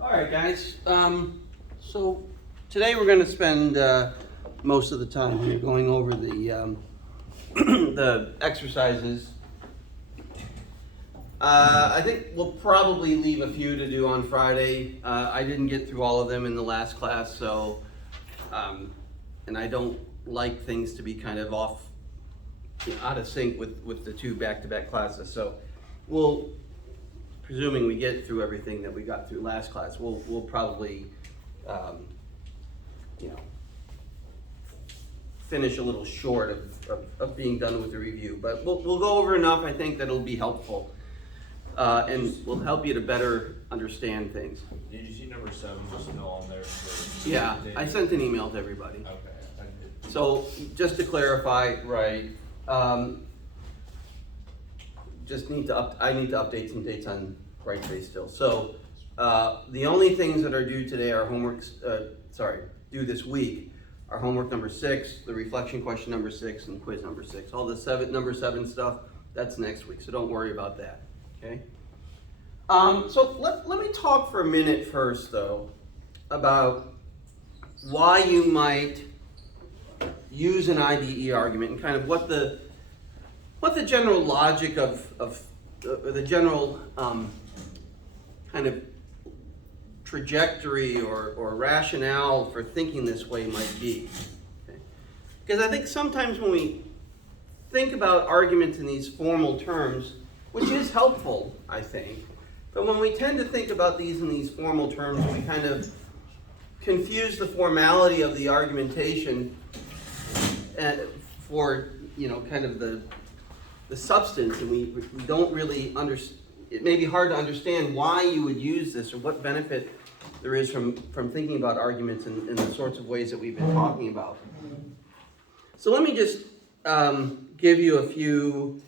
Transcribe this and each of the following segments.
All right, guys. So today we're going to spend most of the time here going over the the exercises. I think we'll probably leave a few to do on Friday. I didn't get through all of them in the last class, so and I don't like things to be kind of off, out of sync with the two back-to-back classes. So we'll, presuming we get through everything that we got through last class, we'll probably, you know, finish a little short of being done with the review. But we'll go over enough, I think, that'll be helpful. And will help you to better understand things. Did you see number 7 was still on there? Yeah, I sent an email to everybody. Okay, I did. So just to clarify, right, just need to I need to update some dates on Brightface still. So the only things that are due today are homeworks, due this week are homework number 6, the reflection question number 6, and quiz number 6. All the number 7 stuff, that's next week, so don't worry about that, okay? So let me talk for a minute first, though, about why you might use an IDE argument and kind of what the general logic of the general kind of trajectory or rationale for thinking this way might be. Okay? Because I think sometimes when we think about arguments in these formal terms, which is helpful, I think, but when we tend to think about these in these formal terms, we kind of confuse the formality of the argumentation for, kind of the substance, and we don't really understand. It may be hard to understand why you would use this or what benefit there is from thinking about arguments in the sorts of ways that we've been talking about. So let me just give you a few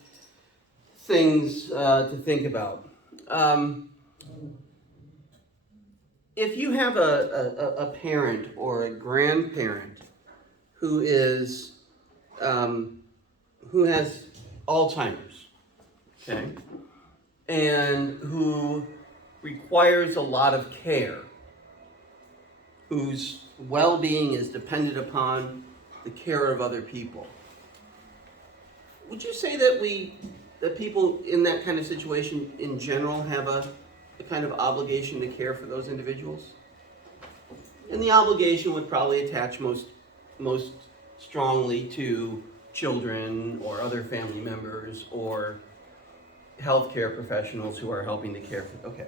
things to think about. If you have a parent or a grandparent who has Alzheimer's, okay, and who requires a lot of care, whose well-being is dependent upon the care of other people, would you say that people in that kind of situation in general have a kind of obligation to care for those individuals? And the obligation would probably attach most strongly to children or other family members or healthcare professionals who are helping to care for. Okay.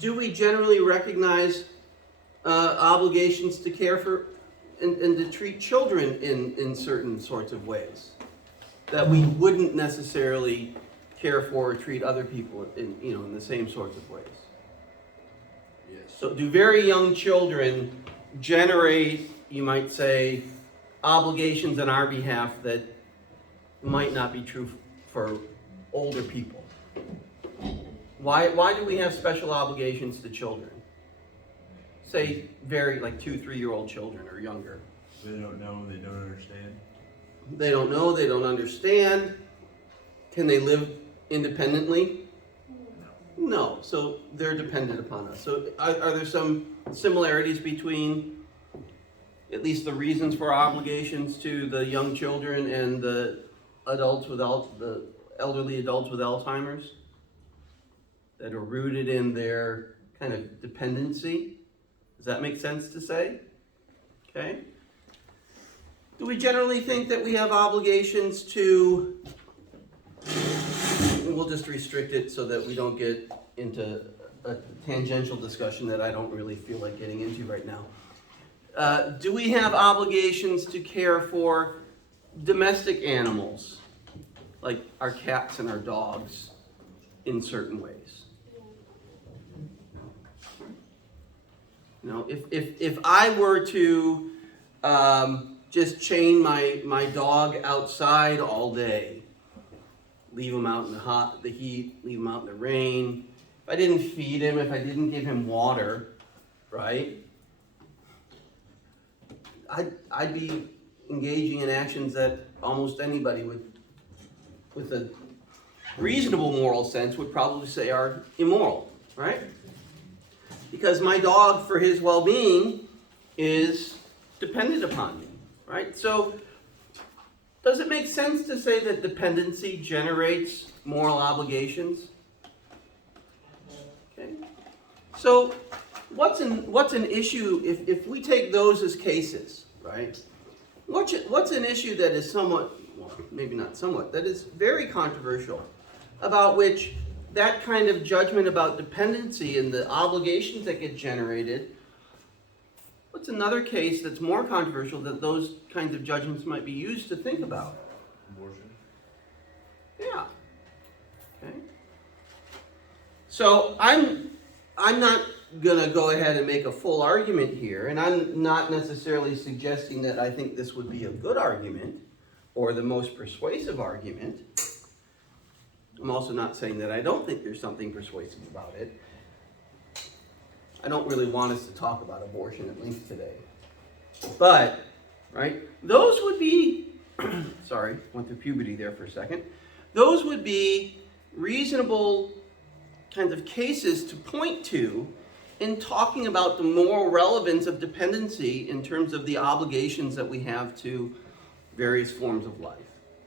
Do we generally recognize obligations to care for and to treat children in certain sorts of ways that we wouldn't necessarily care for or treat other people in the same sorts of ways? Yes. So do very young children generate, you might say, obligations on our behalf that might not be true for older people? Why do we have special obligations to children? Say like 2-3-year-old children or younger. They don't know, they don't understand. They don't know, they don't understand. Can they live independently? No, so they're dependent upon us. So are there some similarities between at least the reasons for obligations to the young children and the the elderly adults with Alzheimer's that are rooted in their kind of dependency? Does that make sense to say? Okay. Do we generally think that we have obligations to, we'll just restrict it so that we don't get into a tangential discussion that I don't really feel like getting into right now. Do we have obligations to care for domestic animals, like our cats and our dogs, in certain ways? If I were to just chain my dog outside all day, leave him out in the heat, leave him out in the rain, if I didn't feed him, if I didn't give him water, right? I'd be engaging in actions that almost anybody with a reasonable moral sense would probably say are immoral. right? Because my dog, for his well-being, is dependent upon me, right? So, does it make sense to say that dependency generates moral obligations? Okay. So, what's an issue if we take those as cases, right? What's an issue that is somewhat, well, maybe not somewhat, that is very controversial, about which that kind of judgment about dependency and the obligations that get generated, what's another case that's more controversial that those kinds of judgments might be used to think about? Abortion. Yeah. Okay. So I'm not gonna go ahead and make a full argument here, and I'm not necessarily suggesting that I think this would be a good argument or the most persuasive argument. I'm also not saying that I don't think there's something persuasive about it. I don't really want us to talk about abortion, at least today. But, right, those would be, sorry, went through puberty there for a second. Those would be reasonable kinds of cases to point to in talking about the moral relevance of dependency in terms of the obligations that we have to various forms of life.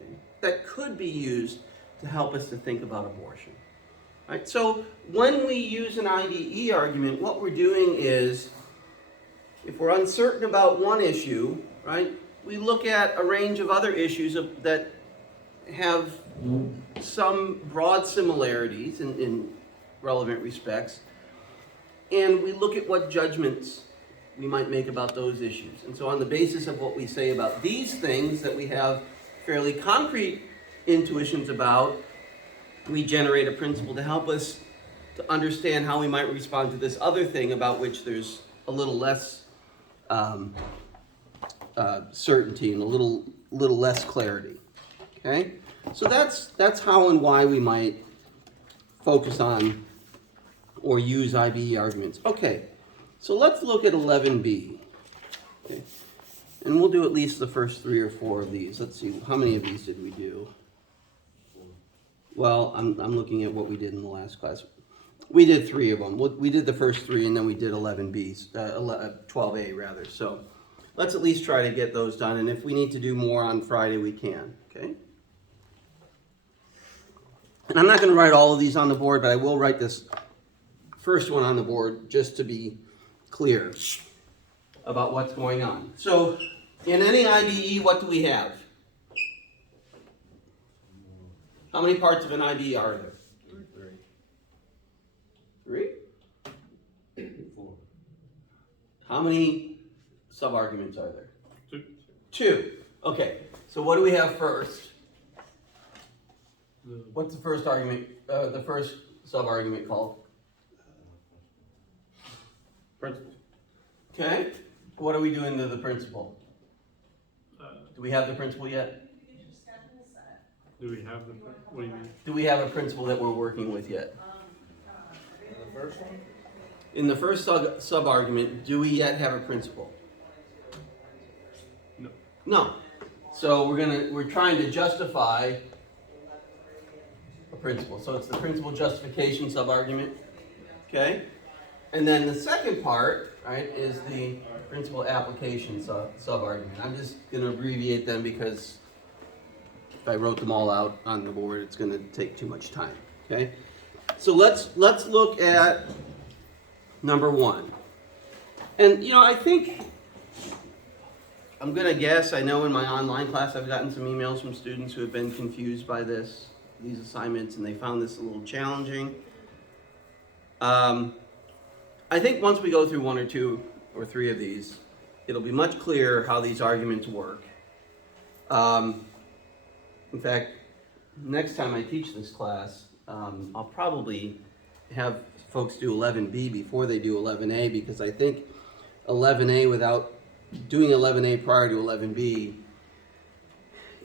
Okay? That could be used to help us to think about abortion. Right? So when we use an IDE argument, what we're doing is, if we're uncertain about one issue, right, we look at a range of other issues that have some broad similarities in relevant respects, and we look at what judgments we might make about those issues. And so on the basis of what we say about these things that we have fairly concrete intuitions about, we generate a principle to help us to understand how we might respond to this other thing about which there's a little less certainty and a little less clarity. Okay? So that's how and why we might focus on or use IBE arguments. Okay, so let's look at 11b. Okay. And we'll do at least the first 3 or 4 of these. Let's see, how many of these did we do? Well, I'm looking at what we did in the last class. We did 3 of them. We did the first 3, and then we did 11Bs, 12A rather. So let's at least try to get those done, and if we need to do more on Friday, we can, okay? And I'm not going to write all of these on the board, but I will write this first one on the board just to be clear about what's going on. So in any IBE, what do we have? How many parts of an IBE are there? 3? 4. How many sub-arguments are there? 2. 2. Okay, so what do we have first? What's the first argument, the first sub-argument called? Principle. Okay, what are we doing to the principle? Do we have the principle yet? Do we have the, what do you mean? Do we have a principle that we're working with yet? And the first one? In the first sub-argument, do we yet have a principle? No. No. So we're trying to justify a principle. So it's the principle justification sub-argument. Okay? And then the second part, right, is the principle application sub-argument. I'm just going to abbreviate them because if I wrote them all out on the board, it's going to take too much time. Okay? So let's look at number 1. And I think I'm going to guess, I know in my online class I've gotten some emails from students who have been confused by these assignments, and they found this a little challenging. I think once we go through 1 or 2 or 3 of these, it'll be much clearer how these arguments work. In fact, next time I teach this class, I'll probably have folks do 11B before they do 11A, because I think 11A without doing 11A prior to 11B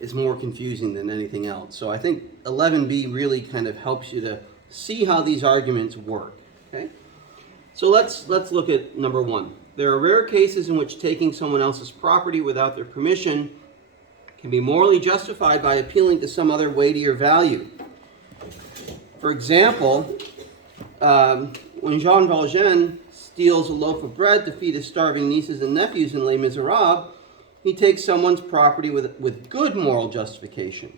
is more confusing than anything else. So I think 11B really kind of helps you to see how these arguments work. Okay? So let's look at number 1. There are rare cases in which taking someone else's property without their permission can be morally justified by appealing to some other weightier value. For example, when Jean Valjean steals a loaf of bread to feed his starving nieces and nephews in Les Miserables, he takes someone's property with good moral justification.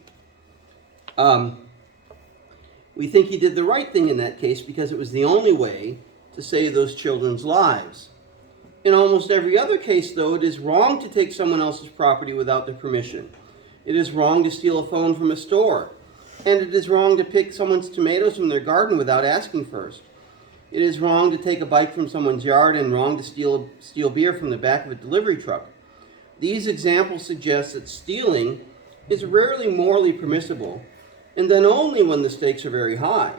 We think he did the right thing in that case because it was the only way to save those children's lives. In almost every other case, though, it is wrong to take someone else's property without their permission. It is wrong to steal a phone from a store. And it is wrong to pick someone's tomatoes from their garden without asking first. It is wrong to take a bike from someone's yard and wrong to steal beer from the back of a delivery truck. These examples suggest that stealing is rarely morally permissible, and then only when the stakes are very high.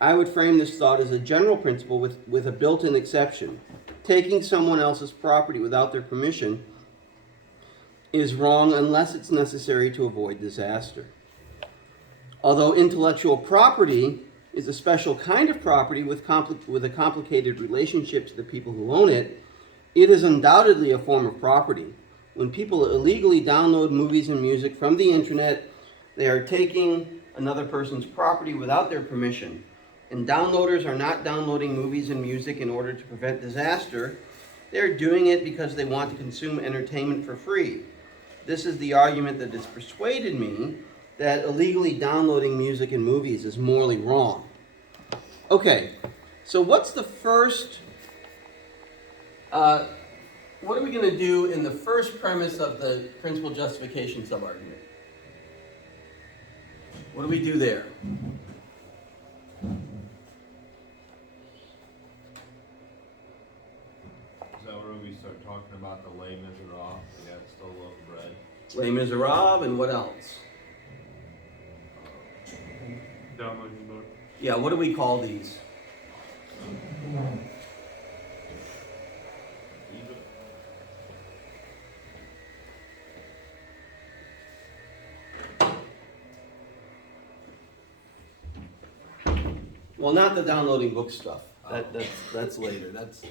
I would frame this thought as a general principle with a built-in exception. Taking someone else's property without their permission is wrong unless it's necessary to avoid disaster. Although intellectual property is a special kind of property with a complicated relationship to the people who own it, it is undoubtedly a form of property. When people illegally download movies and music from the internet, they are taking another person's property without their permission. And downloaders are not downloading movies and music in order to prevent disaster. They're doing it because they want to consume entertainment for free. This is the argument that has persuaded me that illegally downloading music and movies is morally wrong. Okay, so what's the first, what are we going to do in the first premise of the principal justification subargument? What do we do there? Is that where we start talking about the Les Miserables? Yeah, it's still a loaf of bread. Les Miserables, and what else? Downloading book. Yeah, what do we call these? Well, not the downloading book stuff. That's later. That's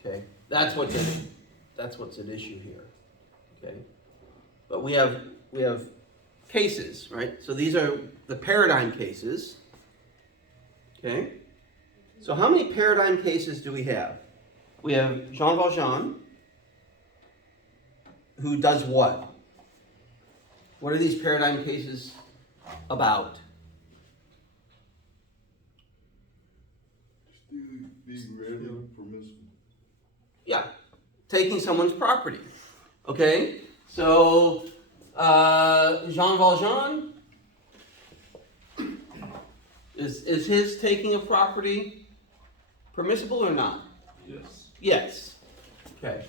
okay. That's what's at issue here. Okay, but we have cases, right? So these are the paradigm cases. Okay. So how many paradigm cases do we have? We have Jean Valjean, who does what? What are these paradigm cases about? Being ready and permissible. Yeah, taking someone's property. Okay, so Jean Valjean, is his taking of property permissible or not? Yes. Yes. Okay.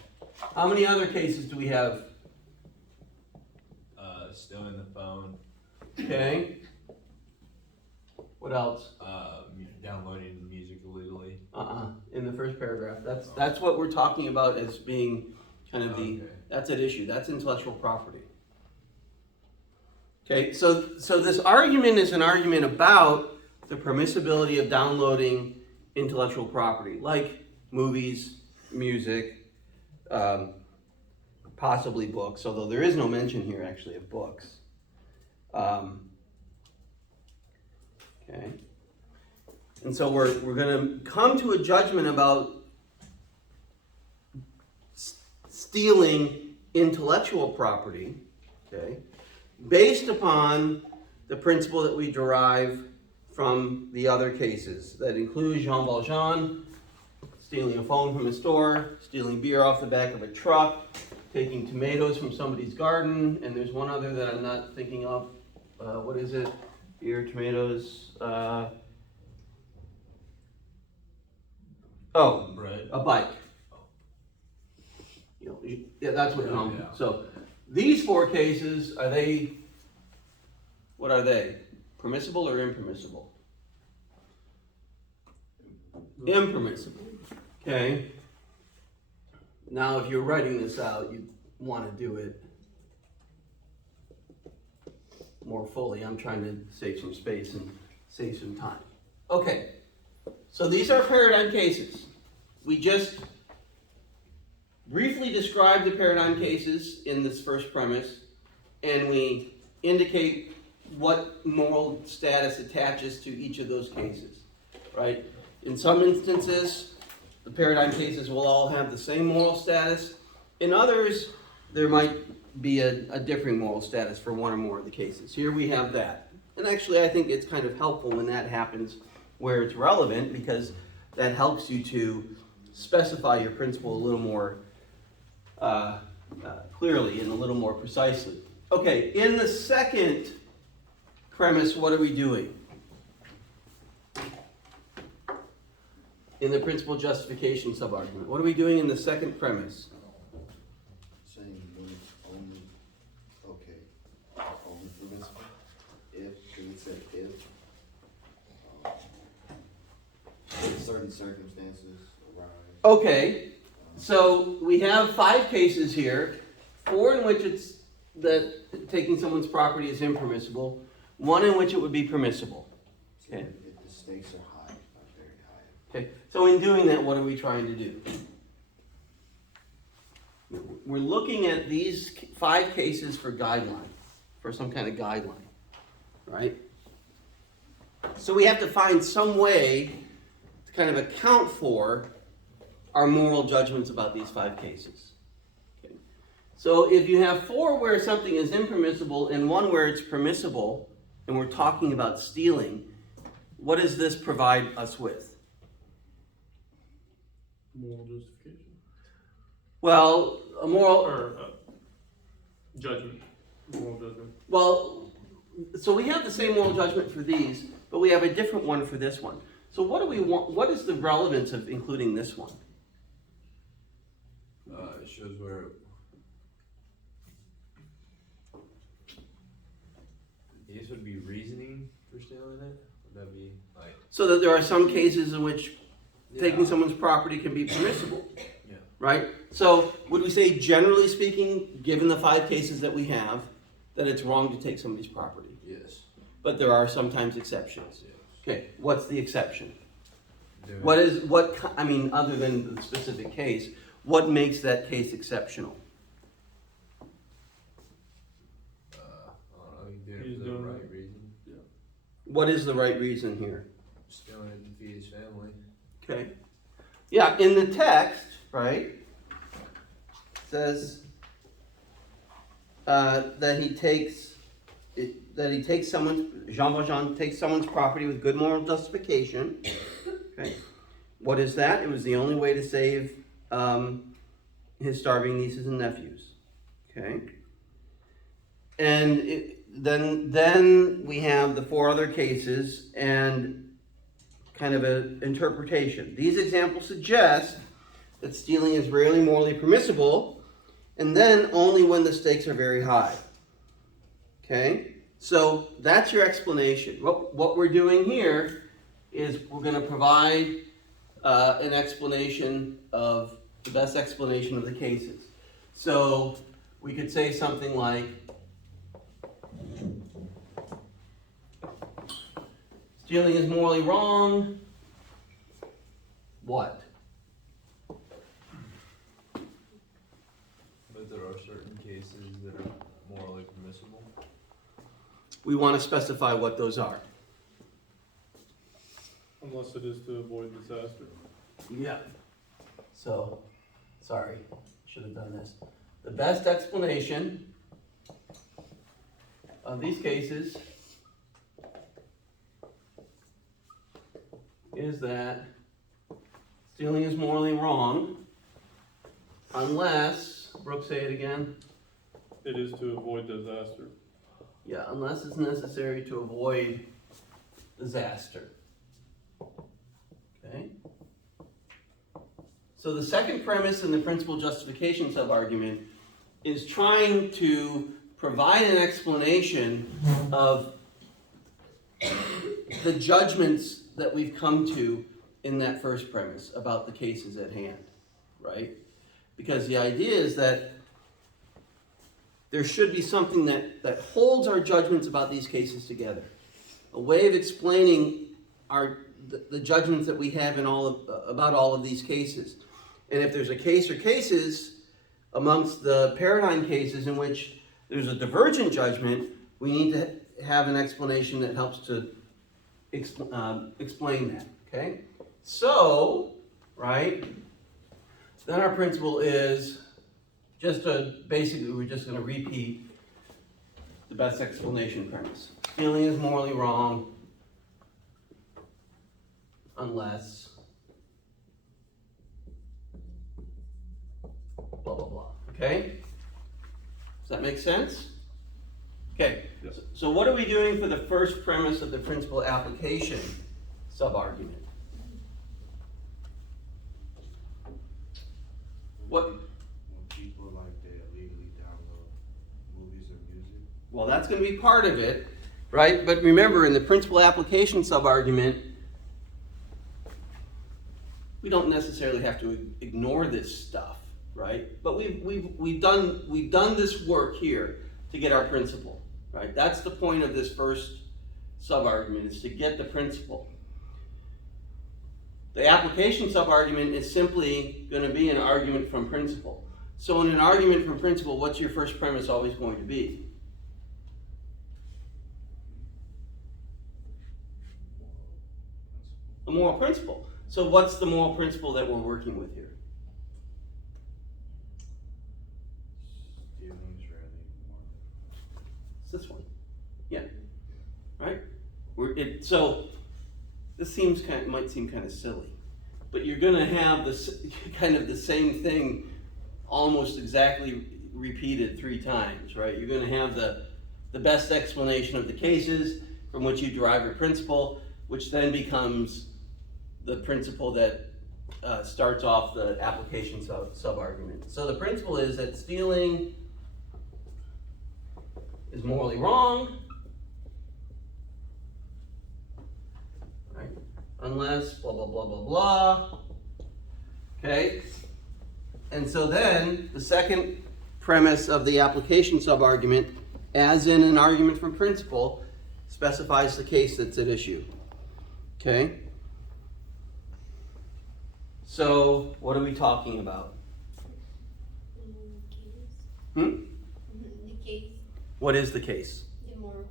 How many other cases do we have? Stealing the phone. Okay. What else? Downloading music illegally. In the first paragraph. That's what we're talking about as being kind of the, Okay. that's at issue. That's intellectual property. Okay, so this argument is an argument about the permissibility of downloading intellectual property, like movies, music, possibly books, although there is no mention here actually of books. Okay. And so we're going to come to a judgment about stealing intellectual property, okay, based upon the principle that we derive from the other cases that include Jean Valjean, stealing a phone from a store, stealing beer off the back of a truck, taking tomatoes from somebody's garden, and there's one other that I'm not thinking of. What is it? Beer, tomatoes, Bread. a bike. You know, yeah, that's what. Yeah. So these four cases, what are they? Permissible or impermissible? Impermissible. Okay. Now, if you're writing this out, you want to do it more fully. I'm trying to save some space and save some time. Okay. So these are paradigm cases. We just briefly described the paradigm cases in this first premise, and we indicate what moral status attaches to each of those cases, right? In some instances, the paradigm cases will all have the same moral status. In others, there might be a differing moral status for one or more of the cases. Here we have that. And actually, I think it's kind of helpful when that happens where it's relevant, because that helps you to specify your principle a little more clearly and a little more precisely. Okay, in the second premise, what are we doing? In the principle justification subargument, what are we doing in the second premise? Saying when it's only, okay, only permissible, if, it said if certain circumstances arise. Okay, so we have 5 cases here, 4 in which it's that taking someone's property is impermissible, 1 in which it would be permissible. So Okay. if the stakes are high, not very high. Okay, so in doing that, what are we trying to do? We're looking at these 5 cases for guideline, for some kind of guideline, right? So we have to find some way to kind of account for our moral judgments about these 5 cases. Okay. So if you have 4 where something is impermissible and 1 where it's permissible, and we're talking about stealing, what does this provide us with? Moral justification. Well, a moral, Or judgment. Moral judgment. well, so we have the same moral judgment for these, but we have a different one for this one. So what do we want, what is the relevance of including this one? It shows where these would be reasoning for stealing it. Would that be like? So that there are some cases in which taking Yeah. someone's property can be permissible, Yeah. right? So would we say, generally speaking, given the 5 cases that we have, that it's wrong to take somebody's property? Yes. But there are sometimes exceptions. Yes. Okay, what's the exception? Doing- I mean, other than the specific case, what makes that case exceptional? I don't know. You do He's it for the doing right reason. What is the right reason here? Stealing it to feed his family. Okay. Yeah, in the text, right, it says that he takes Jean Valjean takes someone's property with good moral justification. Okay. What is that? It was the only way to save his starving nieces and nephews. Okay. And then we have the 4 other cases and kind of an interpretation. These examples suggest that stealing is rarely morally permissible, and then only when the stakes are very high. Okay? So that's your explanation. What we're doing here is we're going to provide an explanation of the best explanation of the cases. So we could say something like, stealing is morally wrong. What? But there are certain cases that are morally permissible. We want to specify what those are. Unless it is to avoid disaster. Yeah. So, sorry, should have done this. The best explanation of these cases is that stealing is morally wrong unless, Brooke, say it again. It is to avoid disaster. Yeah, unless it's necessary to avoid disaster. Okay? So the second premise in the principal justification subargument is trying to provide an explanation of the judgments that we've come to in that first premise about the cases at hand, right? Because the idea is that there should be something that holds our judgments about these cases together. A way of explaining the judgments that we have about all of these cases. And if there's a case or cases amongst the paradigm cases in which there's a divergent judgment, we need to have an explanation that helps to explain that, okay? So, right, then our principle is basically we're just gonna repeat the best explanation premise. Stealing is morally wrong unless blah, blah, blah, okay? Does that make sense? Okay, Yes. so what are we doing for the first premise of the principal application sub-argument? What, When people like they illegally download movies or music. well, that's gonna be part of it, right? But remember, in the principal application sub-argument, we don't necessarily have to ignore this stuff, right? But we've done this work here to get our principle, right? That's the point of this first sub-argument, is to get the principle. The application sub-argument is simply gonna be an argument from principle. So in an argument from principle, what's your first premise always going to be? A moral principle. So what's the moral principle that we're working with here? Stealing is rarely more. It's this one. Yeah. Right? So this might seem kind of silly, but you're gonna have this kind of the same thing almost exactly repeated 3 times, right? You're gonna have the best explanation of the cases from which you derive your principle, which then becomes the principle that starts off the application sub-argument. So the principle is that stealing is morally wrong, right? Unless blah, blah, blah, blah, blah. Okay? And so then the second premise of the application sub-argument, as in an argument from principle, specifies the case that's at issue. Okay? So, what are we talking about? The case, What is the case? immoral.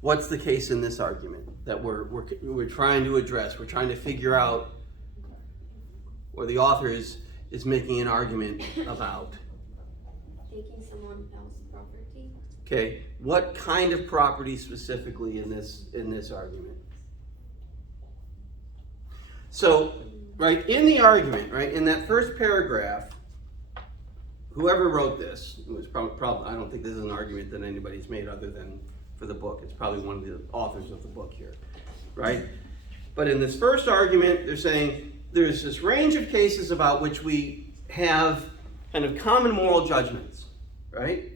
What's the case in this argument that we're trying to address? We're trying to figure out, or the author is making an argument about. Taking someone else's property. Okay, what kind of property specifically in this argument? So, right, in the argument, right, in that first paragraph, whoever wrote this, it was probably, I don't think this is an argument that anybody's made other than for the book. It's probably one of the authors of the book here, right? But in this first argument, they're saying there's this range of cases about which we have kind of common moral judgments, right?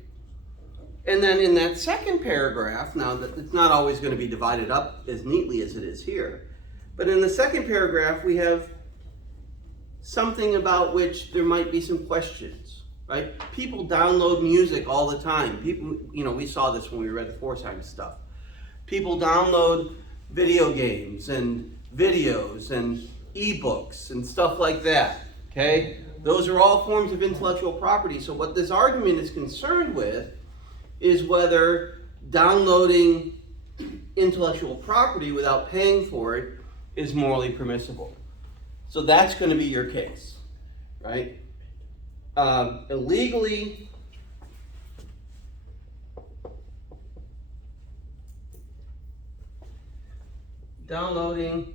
And then in that second paragraph, now that it's not always going to be divided up as neatly as it is here, but in the second paragraph, we have something about which there might be some questions, right? People download music all the time. People, we saw this when we read the Forsyth stuff. People download video games and videos and ebooks and stuff like that, okay? Those are all forms of intellectual property. So what this argument is concerned with is whether downloading intellectual property without paying for it is morally permissible. So that's going to be your case, right? Illegally downloading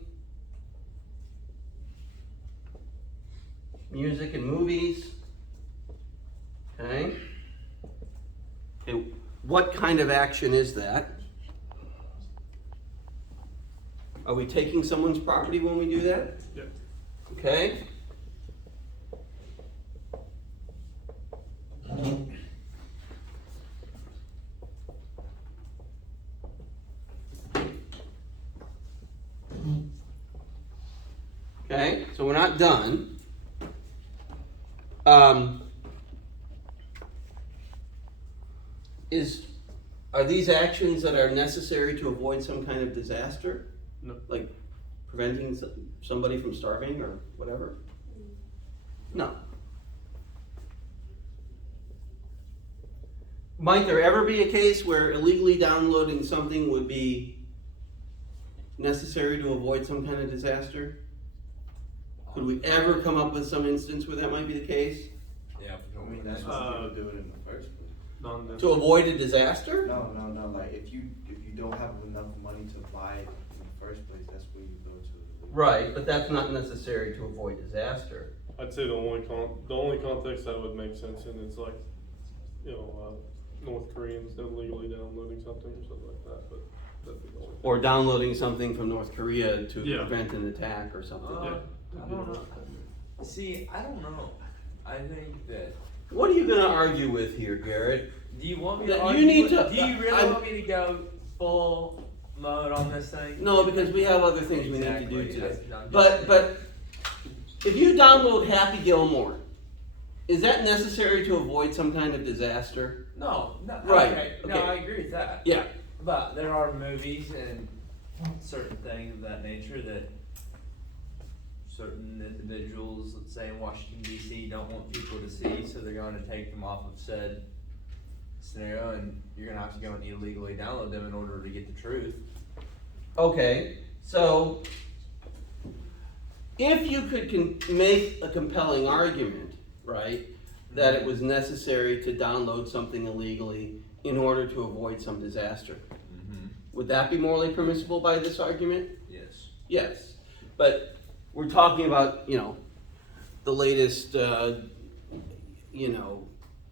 music and movies, okay? Okay, what kind of action is that? Are we taking someone's property when we do that? Yeah. Okay? Okay, so we're not done. Are these actions that are necessary to avoid some kind of disaster? No. Like preventing somebody from starving or whatever? No. Might there ever be a case where illegally downloading something would be necessary to avoid some kind of disaster? Could we ever come up with some instance where that might be the case? Yeah, if we I don't mean, want that's to. why people do it in the first place. To avoid a disaster? No, like, if you don't have enough money to buy it in the first place, that's when you go to. Right, but that's not necessary to avoid disaster. I'd say the only context that would make sense in is like, North Koreans illegally downloading something or something like that, but that'd be the only. Or downloading something from North Korea to Yeah. prevent an attack or something. Yeah. I don't know. See, I don't know. I think that. What are you gonna argue with here, Garrett? Do you want me That to? you argue need with- to- Do you really I'm- want me to go full mode on this thing? No, because we have other things we need to Exactly. do today. I'm But, just- if you download Happy Gilmore, is that necessary to avoid some kind of disaster? No. Right, Okay. No, okay. I agree with that. Yeah. But there are movies and certain things of that nature that certain individuals, let's say in Washington D.C., don't want people to see, so they're going to take them off of said scenario, and you're going to have to go and illegally download them in order to get the truth. Okay, so if you could make a compelling argument, right, that it was necessary to download something illegally in order to avoid some disaster, Mm-hmm. would that be morally permissible by this argument? Yes. Yes, but we're talking about, the latest,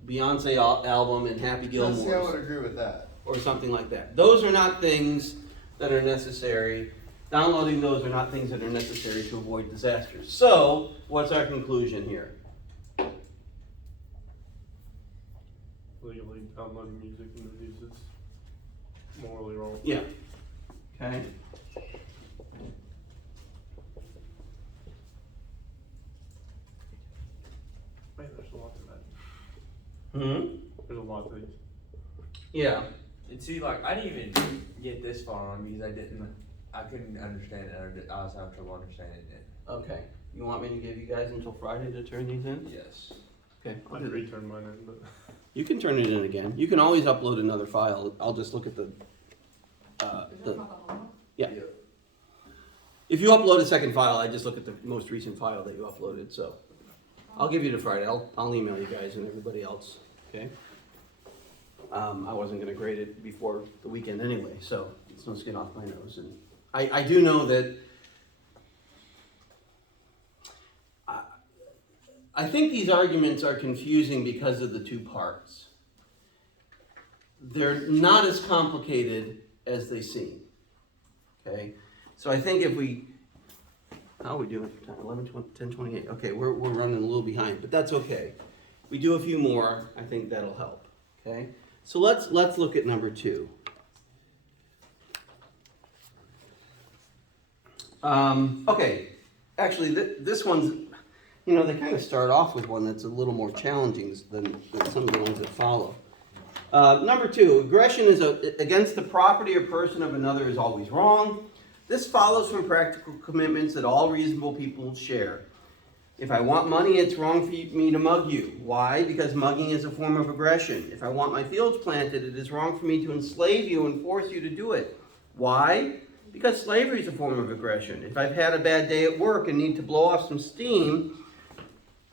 Beyonce album and Happy See, I would Gilmore agree with that. or something like that. Those are not things that are necessary. Downloading those are not things that are necessary to avoid disasters. So, what's our conclusion here? Legally downloading music and movies is morally wrong. Yeah. Okay. Man, there's a lot to that. Hmm. There's a lot to these. Yeah. And see, like, I didn't even get this far on because I couldn't understand it. I was having trouble understanding it. Okay. You want me to give you guys until Friday to turn these in? Yes. Okay. I did return mine in, but You can turn it in again. You can always upload another file. I'll just look at the. Yeah. If you upload a second file, I just look at the most recent file that you uploaded. So I'll give you to Friday. I'll email you guys and everybody else. Okay. I wasn't going to grade it before the weekend anyway, so it's no skin off my nose. And I do know that. I think these arguments are confusing because of the two parts. They're not as complicated as they seem. Okay? So I think if we, how are we doing for time? 11, 20, 10, 28. Okay, we're running a little behind, but that's okay. We do a few more, I think that'll help. Okay? So let's look at number 2. Okay, actually this one's, they kind of start off with one that's a little more challenging than some of the ones that follow. Number 2, aggression against the property or person of another is always wrong. This follows from practical commitments that all reasonable people share. If I want money, it's wrong for me to mug you. Why? Because mugging is a form of aggression. If I want my fields planted, it is wrong for me to enslave you and force you to do it. Why? Because slavery is a form of aggression. If I've had a bad day at work and need to blow off some steam,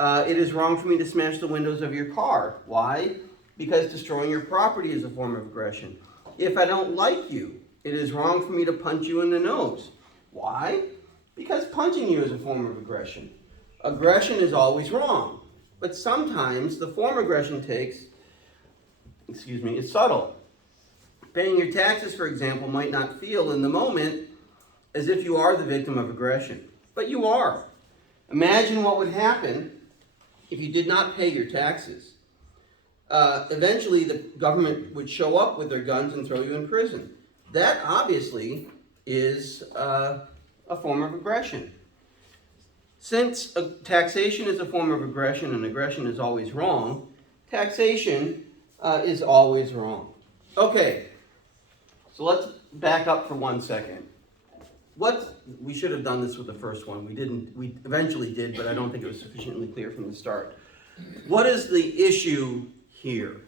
it is wrong for me to smash the windows of your car. Why? Because destroying your property is a form of aggression. If I don't like you, it is wrong for me to punch you in the nose. Why? Because punching you is a form of aggression. Aggression is always wrong. But sometimes the form aggression takes, is subtle. Paying your taxes, for example, might not feel in the moment as if you are the victim of aggression. But you are. Imagine what would happen if you did not pay your taxes. Eventually, the government would show up with their guns and throw you in prison. That obviously is a form of aggression. Since taxation is a form of aggression and aggression is always wrong, taxation is always wrong. Okay, so let's back up for 1 second. We should have done this with the first one. We eventually did, but I don't think it was sufficiently clear from the start. What is the issue here?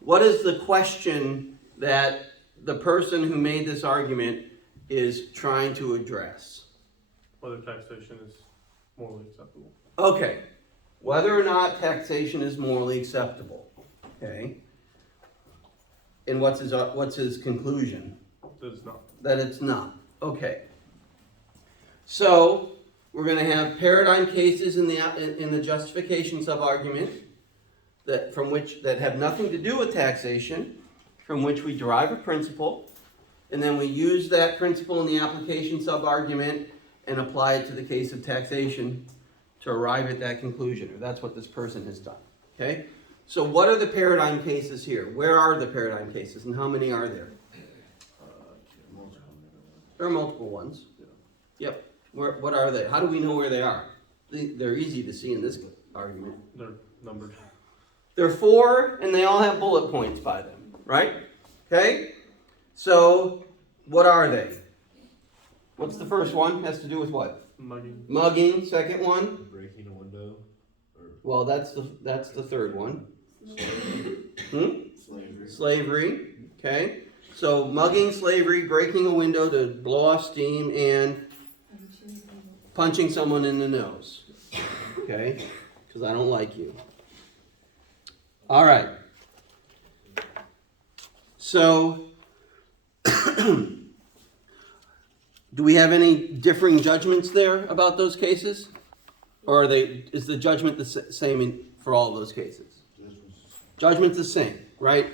What is the question that the person who made this argument is trying to address? whether taxation is morally acceptable. Okay, whether or not taxation is morally acceptable, okay? And what's his conclusion? That is not. That it's not. Okay. So we're going to have paradigm cases in the justification sub-argument that have nothing to do with taxation, from which we derive a principle, and then we use that principle in the application sub-argument and apply it to the case of taxation to arrive at that conclusion, or that's what this person has done. Okay? So what are the paradigm cases here? Where are the paradigm cases, and how many are there? There are multiple ones. Yep. What are they? How do we know where they are? They're easy to see in this argument. They're numbered. There are 4, and they all have bullet points by them, right? Okay? So, what are they? What's the first one? Has to do with what? Mugging. Mugging. Second one? Breaking a window. Well, that's the third one. Slavery. Slavery. Okay? So, mugging, slavery, breaking a window to blow off steam, and punching someone in the nose. Okay? Because I don't like you. All right. So, do we have any differing judgments there about those cases? Or is the judgment the same for all of those cases? Judgment's the same, right?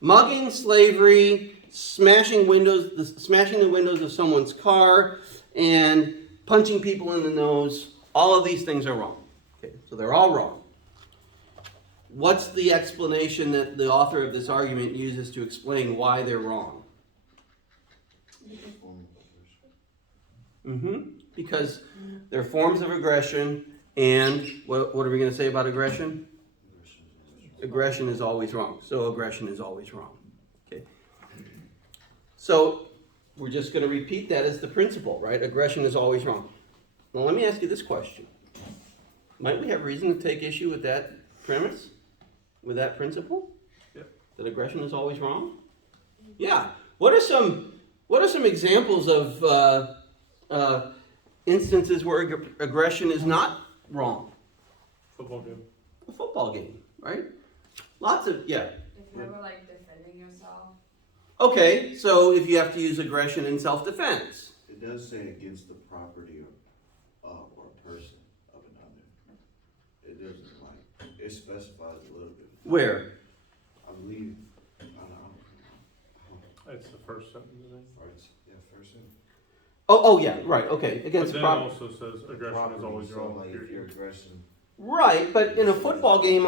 Mugging, slavery, smashing the windows of someone's car, and punching people in the nose, all of these things are wrong. Okay, so they're all wrong. What's the explanation that the author of this argument uses to explain why they're wrong? Because they're forms of aggression, and what are we going to say about aggression? Aggression is always wrong. So aggression is always wrong. Okay. So we're just going to repeat that as the principle, right? Aggression is always wrong. Now let me ask you this question. Might we have reason to take issue with that premise? With that principle? Yep. That aggression is always wrong? Yeah. What are some examples of instances where aggression is not wrong? Football game. A football game, right? Lots of, yeah. If you were like defending yourself. Okay, so if you have to use aggression in self-defense. It does say against the property or person of another. It doesn't it specifies a little bit. Where? I believe, I don't know. It's the first sentence, I think. Or it's, first sentence. Oh, yeah, right, okay. But Against then it property. also says aggression is always So, wrong. like, if period. your aggression, Right, but in a football game,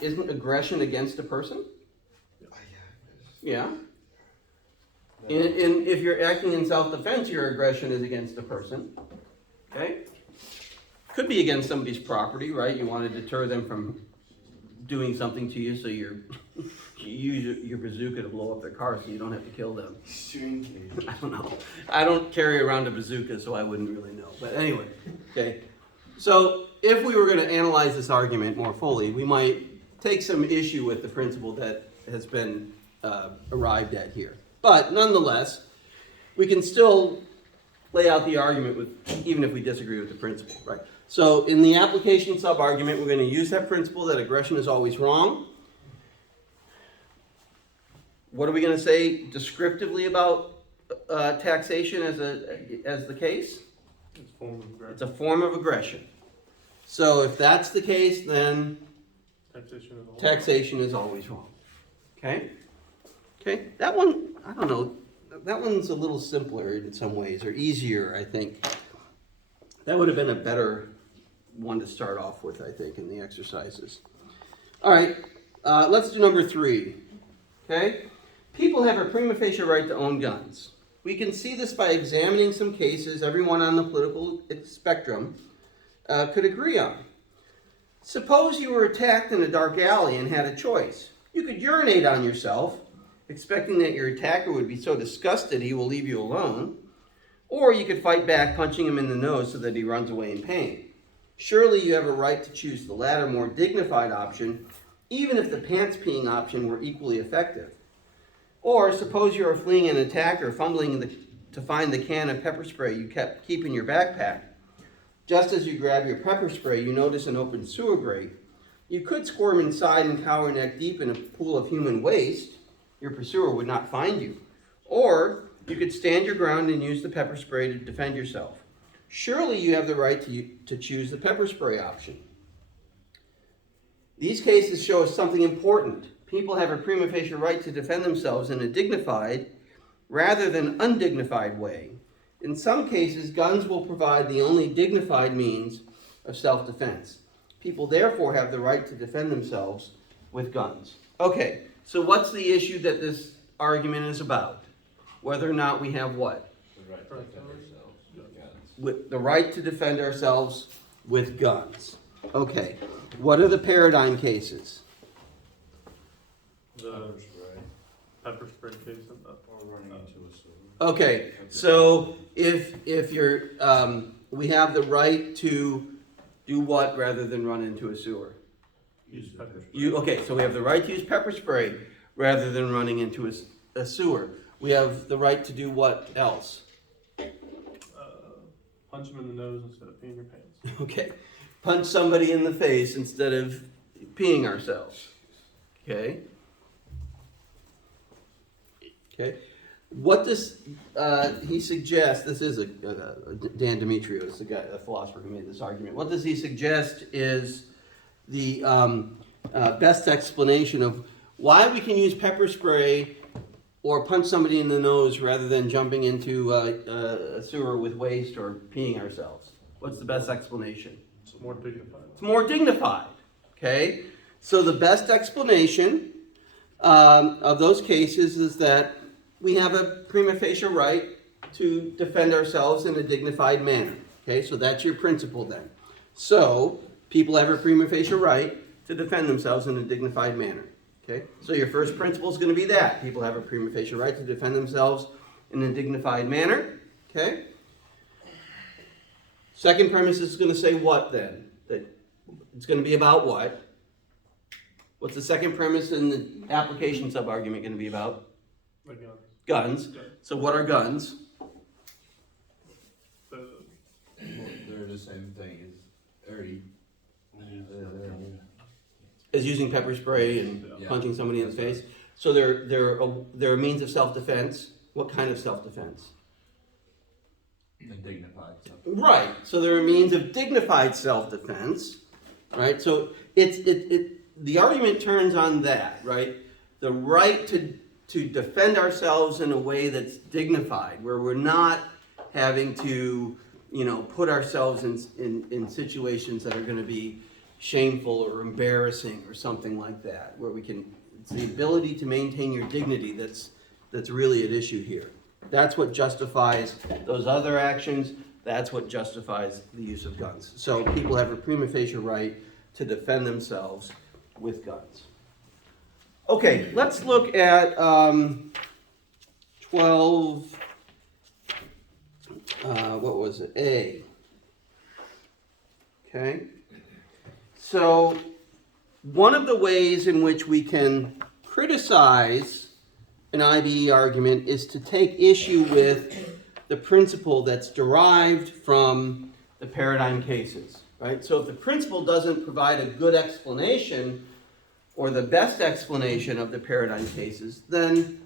isn't aggression against a person? Yeah. And if you're acting in self-defense, your aggression is against a person. Okay? Could be against somebody's property, right? You want to deter them from doing something to you, so you use your bazooka to blow up their car so you don't have to kill them. String cage. I don't know. I don't carry around a bazooka, so I wouldn't really know. But anyway, okay. So if we were going to analyze this argument more fully, we might take some issue with the principle that has been arrived at here. But nonetheless, we can still lay out the argument even if we disagree with the principle, right? So in the application sub-argument, we're going to use that principle that aggression is always wrong. What are we going to say descriptively about taxation as the case? It's a form of aggression. It's a form of aggression. So if that's the case, then taxation is always wrong. Okay? Okay? That one, I don't know. That one's a little simpler in some ways, or easier, I think. That would have been a better one to start off with, I think, in the exercises. All right, let's do number 3. Okay? People have a prima facie right to own guns. We can see this by examining some cases everyone on the political spectrum could agree on. Suppose you were attacked in a dark alley and had a choice. You could urinate on yourself, expecting that your attacker would be so disgusted he will leave you alone, or you could fight back, punching him in the nose so that he runs away in pain. Surely you have a right to choose the latter, more dignified option, even if the pants peeing option were equally effective. Or suppose you are fleeing an attacker, fumbling to find the can of pepper spray you keep in your backpack. Just as you grab your pepper spray, you notice an open sewer grate. You could squirm inside and cower neck deep in a pool of human waste. Your pursuer would not find you. Or you could stand your ground and use the pepper spray to defend yourself. Surely you have the right to choose the pepper spray option. These cases show us something important. People have a prima facie right to defend themselves in a dignified rather than undignified way. In some cases, guns will provide the only dignified means of self-defense. People therefore have the right to defend themselves with guns. Okay, so what's the issue that this argument is about? Whether or not we have what? The right to defend ourselves with guns. With the right to defend ourselves with guns. Okay, what are the paradigm cases? The pepper spray case of that. Or running into a sewer. Okay, so if you're, we have the right to do what rather than run into a sewer? Use pepper spray. Okay, so we have the right to use pepper spray rather than running into a sewer. We have the right to do what else? Punch him in the nose instead of peeing your pants. Okay, punch somebody in the face instead of peeing ourselves. Okay? Okay. What does he suggest? This is Dan Demetriou, the guy, the philosopher who made this argument. What does he suggest is the best explanation of why we can use pepper spray or punch somebody in the nose rather than jumping into a sewer with waste or peeing ourselves? What's the best explanation? It's more dignified. It's more dignified. Okay? So the best explanation of those cases is that we have a prima facie right to defend ourselves in a dignified manner. Okay, so that's your principle then. So people have a prima facie right to defend themselves in a dignified manner. Okay, so your first principle is going to be that people have a prima facie right to defend themselves in a dignified manner. Okay. Second premise is going to say what then? That it's going to be about what? What's the second premise in the application sub-argument going to be about? Like Guns. So what are guns? They're the same thing as, already. As using pepper spray and Yeah. punching somebody in the face. So they're a means of self-defense. What kind of self-defense? And dignified. So. Right. So they're a means of dignified self-defense. Right. So the argument turns on that. Right. The right to defend ourselves in a way that's dignified, where we're not having to, put ourselves in situations that are going to be shameful or embarrassing or something like that, where it's the ability to maintain your dignity that's really at issue here. That's what justifies those other actions. That's what justifies the use of guns. So people have a prima facie right to defend themselves with guns. Okay, let's look at 12, what was it, A. Okay, so one of the ways in which we can criticize an IBE argument is to take issue with the principle that's derived from the paradigm cases, right? So if the principle doesn't provide a good explanation or the best explanation of the paradigm cases, then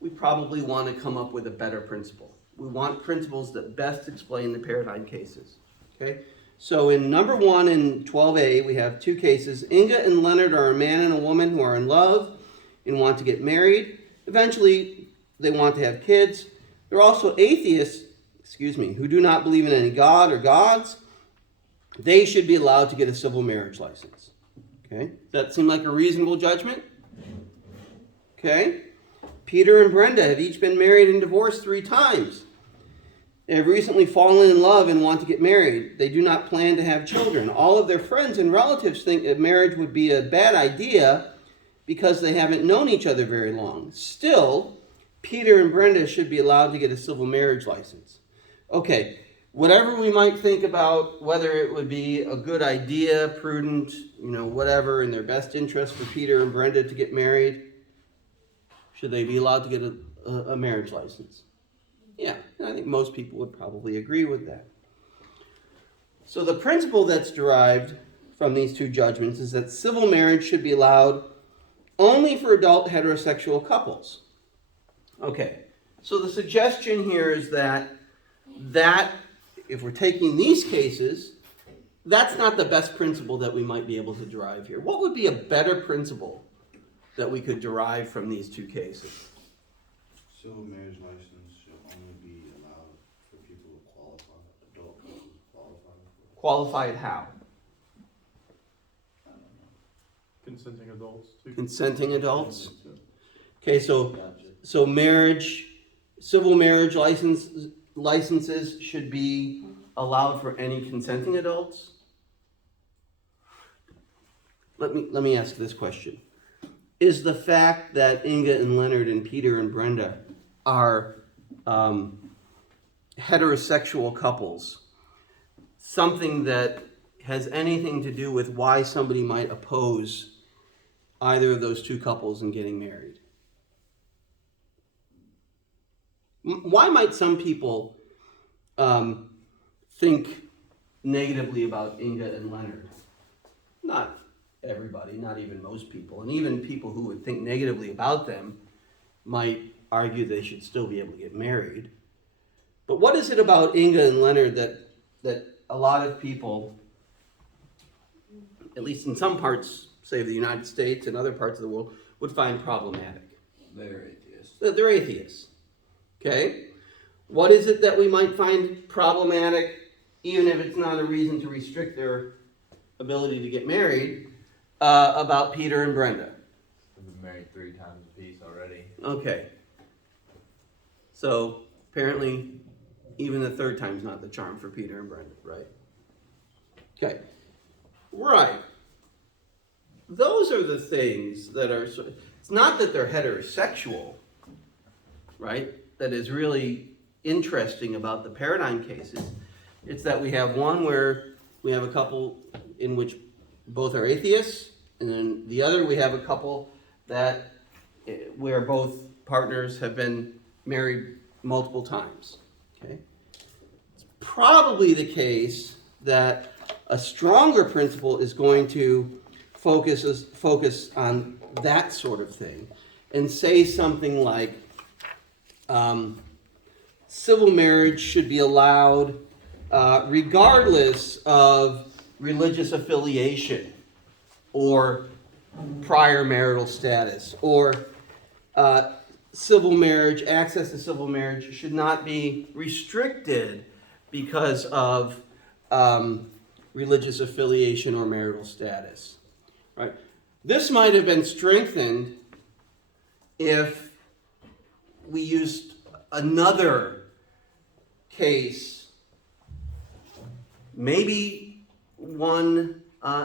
we probably want to come up with a better principle. We want principles that best explain the paradigm cases, okay? So in number 1 in 12a, we have two cases. Inga and Leonard are a man and a woman who are in love and want to get married. Eventually, they want to have kids. They're also atheists, who do not believe in any God or gods. They should be allowed to get a civil marriage license. Okay, does that seem like a reasonable judgment? Okay. Peter and Brenda have each been married and divorced 3 times. They have recently fallen in love and want to get married. They do not plan to have children. All of their friends and relatives think that marriage would be a bad idea because they haven't known each other very long. Still, Peter and Brenda should be allowed to get a civil marriage license. Okay, whatever we might think about whether it would be a good idea, prudent, whatever, in their best interest for Peter and Brenda to get married, should they be allowed to get a marriage license? Yeah, I think most people would probably agree with that. So the principle that's derived from these two judgments is that civil marriage should be allowed only for adult heterosexual couples. Okay, so the suggestion here is that if we're taking these cases, that's not the best principle that we might be able to derive here. What would be a better principle that we could derive from these two cases? Civil marriage license should only be allowed for people who qualify, adult couples qualify for. Qualified how? I don't know. Consenting adults too. Consenting adults? Okay, so Gotcha. marriage, civil marriage licenses should be allowed for any consenting adults? Let me ask this question. Is the fact that Inga and Leonard and Peter and Brenda are heterosexual couples something that has anything to do with why somebody might oppose either of those two couples in getting married? Why might some people think negatively about Inga and Leonard? Not everybody, not even most people. And even people who would think negatively about them might argue they should still be able to get married. But what is it about Inga and Leonard that a lot of people, at least in some parts, say of the United States and other parts of the world, would find problematic? They're atheists. They're atheists. Okay? What is it that we might find problematic, even if it's not a reason to restrict their ability to get married, about Peter and Brenda? They've been married 3 times apiece already. Okay. So apparently, even the third time's not the charm for Peter and Brenda, right? Okay. Right. Those are the things that are, it's not that they're heterosexual, right? That is really interesting about the paradigm cases. It's that we have one where we have a couple in which both are atheists, and then the other we have a couple that where both partners have been married multiple times. Okay? It's probably the case that a stronger principle is going to focus on that sort of thing and say something like civil marriage should be allowed regardless of religious affiliation or prior marital status, or civil marriage, access to civil marriage should not be restricted because of religious affiliation or marital status. Right? This might have been strengthened if we used another case, maybe one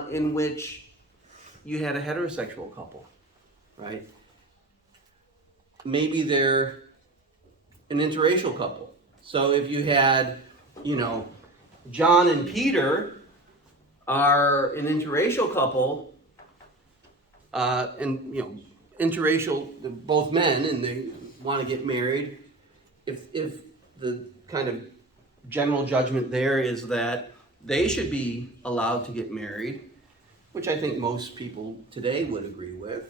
in which you had a heterosexual couple, right? Maybe they're an interracial couple. So if you had, John and Peter are an interracial couple, and interracial, both men, and they want to get married. If the kind of general judgment there is that they should be allowed to get married, which I think most people today would agree with,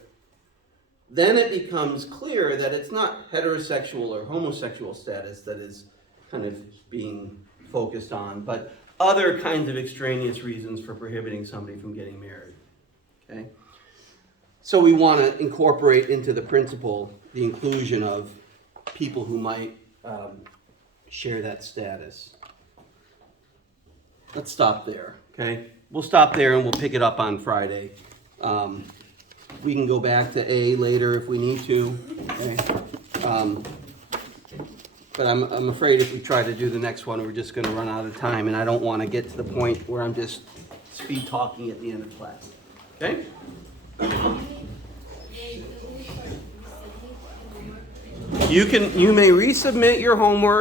then it becomes clear that it's not heterosexual or homosexual status that is kind of being focused on, but other kinds of extraneous reasons for prohibiting somebody from getting married. Okay? So we want to incorporate into the principle the inclusion of people who might share that status. Let's stop there, okay? We'll stop there and we'll pick it up on Friday. We can go back to A later if we need to, okay? But I'm afraid if we try to do the next one, we're just going to run out of time, and I don't want to get to the point where I'm just speed talking at the end of class. Okay? You may resubmit your homework